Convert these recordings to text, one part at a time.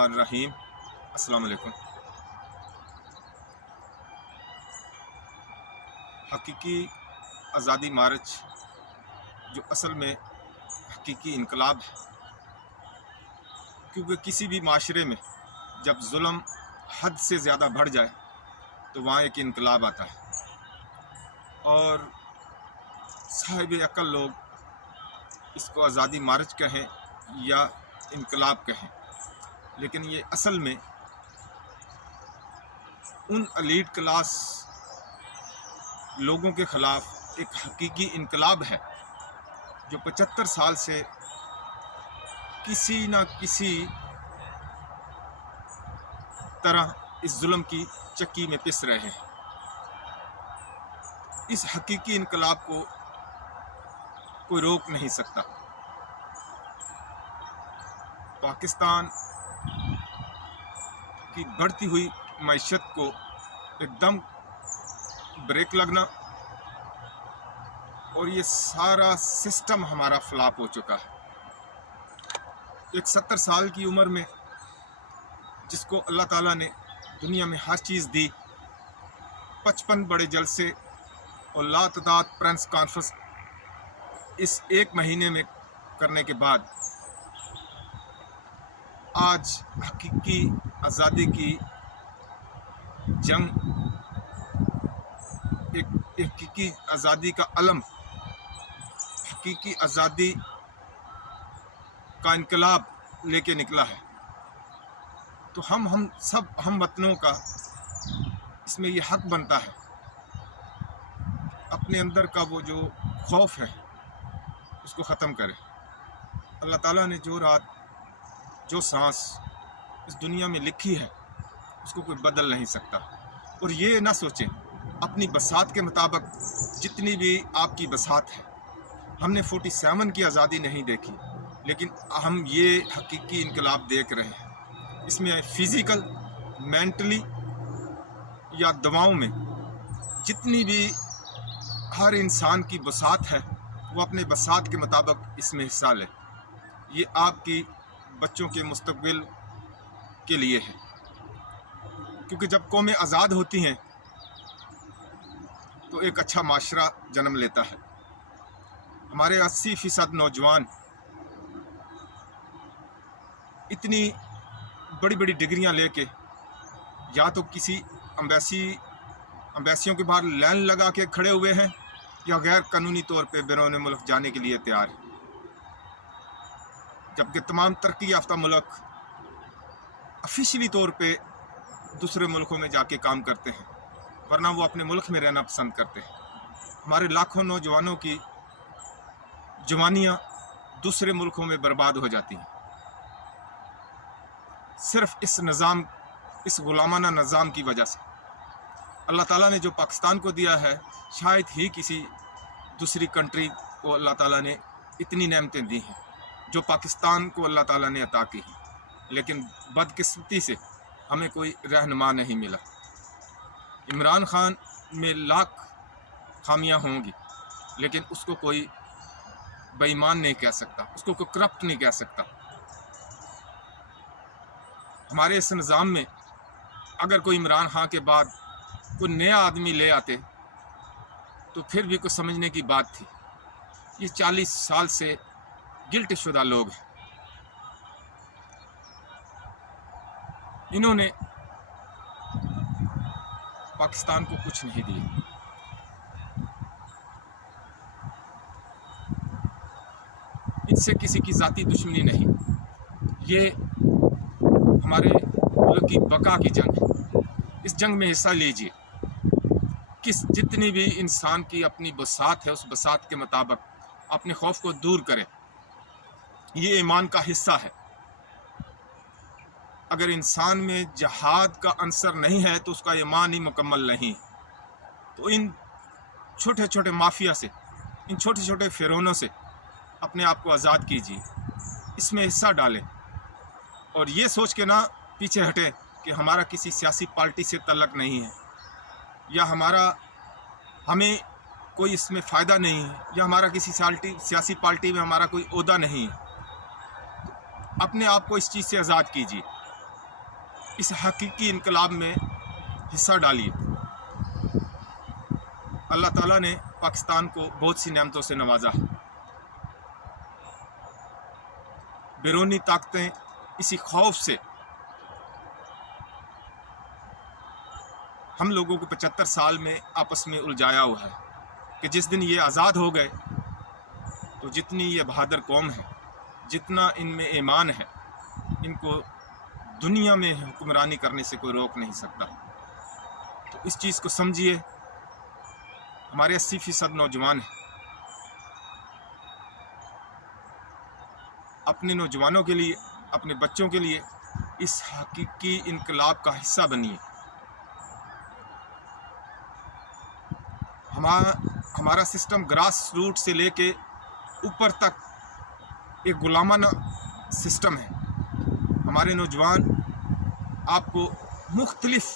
बिस्मिल्लाहिर्रहमानिर्रहीम। अस्सलाम वालेकुम। हकीकी आज़ादी मार्च जो असल में हकीकी इनकलाब है, क्योंकि किसी भी माशरे में जब जुल्म हद से ज़्यादा बढ़ जाए तो वहाँ एक इनकलाब आता है। और साहिब अक्ल लोग इसको आज़ादी मार्च कहें या इनकलाब कहें, लेकिन ये असल में उन एलीट क्लास लोगों के ख़िलाफ़ एक हकीकी इनकलाब है जो 75 साल से किसी न किसी तरह इस जुल्म की चक्की में पिस रहे हैं। इस हकीकी इनकलाब को कोई रोक नहीं सकता। पाकिस्तान की बढ़ती हुई मईशत को एकदम ब्रेक लगना और ये सारा सिस्टम हमारा फ्लॉप हो चुका है। एक 70 साल की उम्र में जिसको अल्लाह ताला ने दुनिया में हर चीज़ दी, 55 बड़े जलसे और लातदाद प्रेस कॉन्फ्रेंस इस एक महीने में करने के बाद आज हकीकी आज़ादी की जंग, एक हकीकी आज़ादी का अलम, हकीकी आज़ादी का इनकलाब लेके निकला है। तो हम सब हम वतनों का इसमें ये हक बनता है, अपने अंदर का वो जो खौफ है उसको ख़त्म करें। अल्लाह ताला ने जो रात जो सांस इस दुनिया में लिखी है उसको कोई बदल नहीं सकता। और ये ना सोचें अपनी बसात के मुताबिक जितनी भी आपकी बसात है, हमने 47 की आज़ादी नहीं देखी, लेकिन हम ये हकीकी इनकलाब देख रहे हैं। इसमें फ़िज़िकल, मेंटली या दवाओं में जितनी भी हर इंसान की बसात है वो अपने बसात के मुताबिक इसमें हिस्सा ले। ये आपकी बच्चों के मुस्तकबिल के लिए है, क्योंकि जब कौमें आज़ाद होती हैं तो एक अच्छा माशरा जन्म लेता है। हमारे 80% नौजवान इतनी बड़ी बड़ी डिग्रियां लेके या तो किसी अम्बेसियों के बाहर लाइन लगा के खड़े हुए हैं या गैर कानूनी तौर पे बैरून मुल्क जाने के लिए तैयार हैं, जबकि तमाम तरक्की याफ्ता मुल्क ऑफिशियली तौर पे दूसरे मुल्कों में जाके काम करते हैं, वरना वो अपने मुल्क में रहना पसंद करते हैं। हमारे लाखों नौजवानों की जवानियाँ दूसरे मुल्कों में बर्बाद हो जाती हैं, सिर्फ इस गुलामाना निज़ाम की वजह से। अल्लाह ताला ने जो पाकिस्तान को दिया है, शायद ही किसी दूसरी कंट्री को अल्लाह ताला ने इतनी नेमतें दी हैं जो पाकिस्तान को अल्लाह ताला ने अता की हैं, लेकिन बदकिस्मती से हमें कोई रहनुमा नहीं मिला। इमरान खान में लाख खामियां होंगी, लेकिन उसको कोई बेईमान नहीं कह सकता, उसको कोई करप्ट नहीं कह सकता। हमारे इस निज़ाम में अगर कोई इमरान खान के बाद कोई नया आदमी ले आते तो फिर भी कुछ समझने की बात थी। ये 40 साल से गिल्ट शुदा लोग हैं, इन्होंने पाकिस्तान को कुछ नहीं दिया। इनसे किसी की ज़ाती दुश्मनी नहीं, ये हमारे मुल्क की बका की जंग है। इस जंग में हिस्सा लीजिए। जितनी भी इंसान की अपनी बसात है, उस बसात के मुताबिक अपने खौफ को दूर करें। ये ईमान का हिस्सा है। अगर इंसान में जहाद का अंसर नहीं है तो उसका ईमान ही मुकम्मल नहीं। तो इन छोटे छोटे माफिया से, इन छोटे छोटे फिरौनों से अपने आप को आज़ाद कीजिए, इसमें हिस्सा डालें और ये सोच के ना पीछे हटे कि हमारा किसी सियासी पार्टी से तल्लक नहीं है या हमें कोई इसमें फ़ायदा नहीं है या हमारा किसी सियासी पार्टी में हमारा कोई ओहदा नहीं है। अपने आप को इस चीज़ से आज़ाद कीजिए اس حقیقی انقلاب میں حصہ ڈالیے۔ اللہ تعالیٰ نے پاکستان کو بہت سی نعمتوں سے نوازا ہے۔ بیرونی طاقتیں اسی خوف سے ہم لوگوں کو 75 سال میں آپس میں الجھایا ہوا ہے کہ جس دن یہ آزاد ہو گئے تو جتنی یہ بہادر قوم ہے، جتنا ان میں ایمان ہے، ان کو دنیا میں حکمرانی کرنے سے کوئی روک نہیں سکتا۔ تو اس چیز کو سمجھیے۔ ہمارے 80% نوجوان ہیں۔ اپنے نوجوانوں کے لیے، اپنے بچوں کے لیے اس حقیقی انقلاب کا حصہ بنیے۔ ہمارا سسٹم گراس روٹ سے لے کے اوپر تک ایک غلامانہ سسٹم ہے۔ ہمارے نوجوان آپ کو مختلف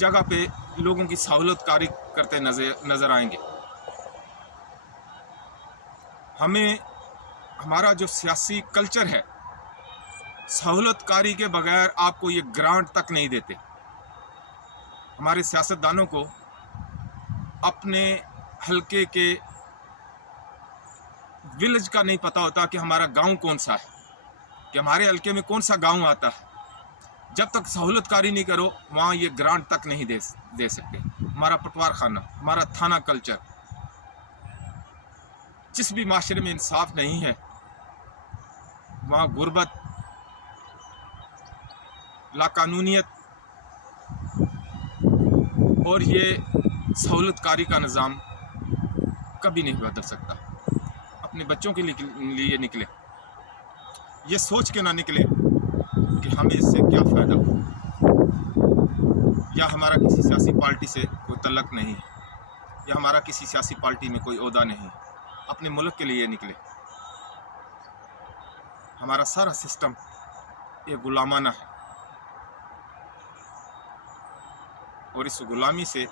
جگہ پہ لوگوں کی سہولت کاری کرتے نظر آئیں گے۔ ہمارا جو سیاسی کلچر ہے، سہولت کاری کے بغیر آپ کو یہ گرانٹ تک نہیں دیتے۔ ہمارے سیاستدانوں کو اپنے حلقے کے ولیج کا نہیں پتہ ہوتا کہ ہمارا گاؤں کون سا ہے، کہ ہمارے حلقے میں کون سا گاؤں آتا ہے۔ جب تک سہولت کاری نہیں کرو وہاں یہ گرانٹ تک نہیں دے سکتے۔ ہمارا پٹوار خانہ، ہمارا تھانہ کلچر، جس بھی معاشرے میں انصاف نہیں ہے وہاں غربت، لاقانونیت اور یہ سہولت کاری کا نظام کبھی نہیں بدل سکتا۔ اپنے بچوں کے لیے نکلے، یہ سوچ کے نہ نکلے کہ ہمیں اس سے کیا فائدہ ہو، یا ہمارا کسی سیاسی پارٹی سے کوئی تعلق نہیں ہے، یا ہمارا کسی سیاسی پارٹی میں کوئی عہدہ نہیں ہے۔ اپنے ملک کے لیے نکلے۔ ہمارا سارا سسٹم ایک غلامانہ ہے، اور اس غلامی سے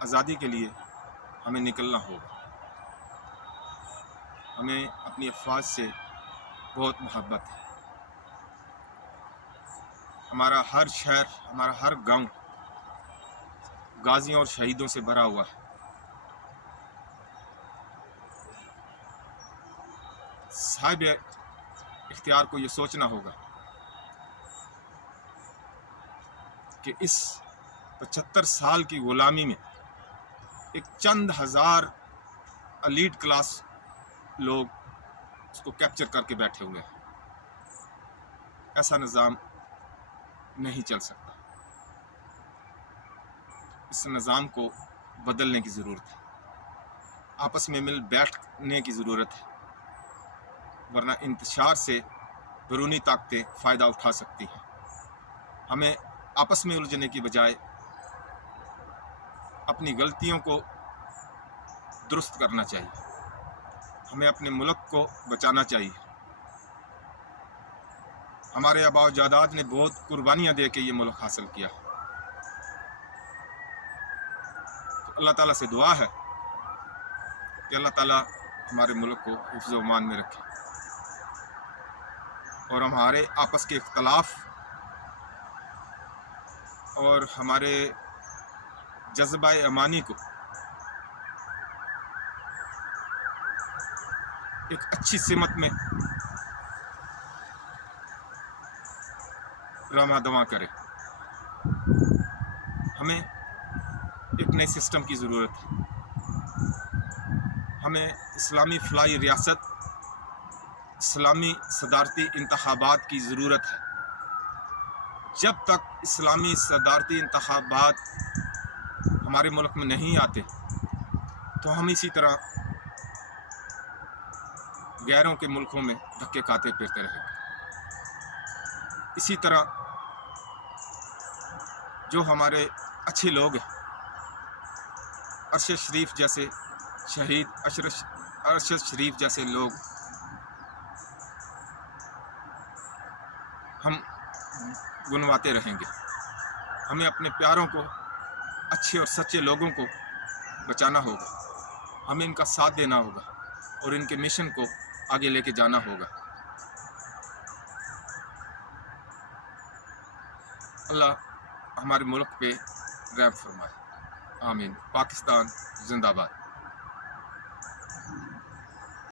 آزادی کے لیے ہمیں نکلنا ہوگا۔ ہمیں اپنی افواج سے بہت محبت ہے۔ ہمارا ہر شہر، ہمارا ہر گاؤں غازیوں اور شہیدوں سے بھرا ہوا ہے۔ صاحب اختیار کو یہ سوچنا ہوگا کہ اس 75 سال کی غلامی میں ایک چند ہزار ایلیٹ کلاس لوگ اس کو کیپچر کر کے بیٹھے ہوئے ہیں۔ ایسا نظام نہیں چل سکتا۔ اس نظام کو بدلنے کی ضرورت ہے، آپس میں مل بیٹھنے کی ضرورت ہے، ورنہ انتشار سے بیرونی طاقتیں فائدہ اٹھا سکتی ہیں۔ ہمیں آپس میں الجھنے کی بجائے اپنی غلطیوں کو درست کرنا چاہیے۔ ہمیں اپنے ملک کو بچانا چاہیے۔ ہمارے آباء و اجداد نے بہت قربانیاں دے کے یہ ملک حاصل کیا۔ تو اللہ تعالیٰ سے دعا ہے کہ اللہ تعالیٰ ہمارے ملک کو حفظ و امان میں رکھے، اور ہمارے آپس کے اختلاف اور ہمارے جذبہ امانی کو ایک اچھی سمت میں رواں دواں کرے۔ ہمیں ایک نئے سسٹم کی ضرورت ہے۔ ہمیں اسلامی فلاحی ریاست، اسلامی صدارتی انتخابات کی ضرورت ہے۔ جب تک اسلامی صدارتی انتخابات ہمارے ملک میں نہیں آتے تو ہم اسی طرح غیروں کے ملکوں میں دھکے کھاتے پھرتے رہیں گے۔ اسی طرح جو ہمارے اچھے لوگ ہیں، ارشد شریف جیسے شہید، ارشد شریف جیسے لوگ، ہم گنواتے رہیں گے۔ ہمیں اپنے پیاروں کو، اچھے اور سچے لوگوں کو بچانا ہوگا، ہمیں ان کا ساتھ دینا ہوگا اور ان کے مشن کو آگے لے کے جانا ہوگا۔ اللہ ہمارے ملک پہ رحم فرمائے. آمین. پاکستان زندہ باد.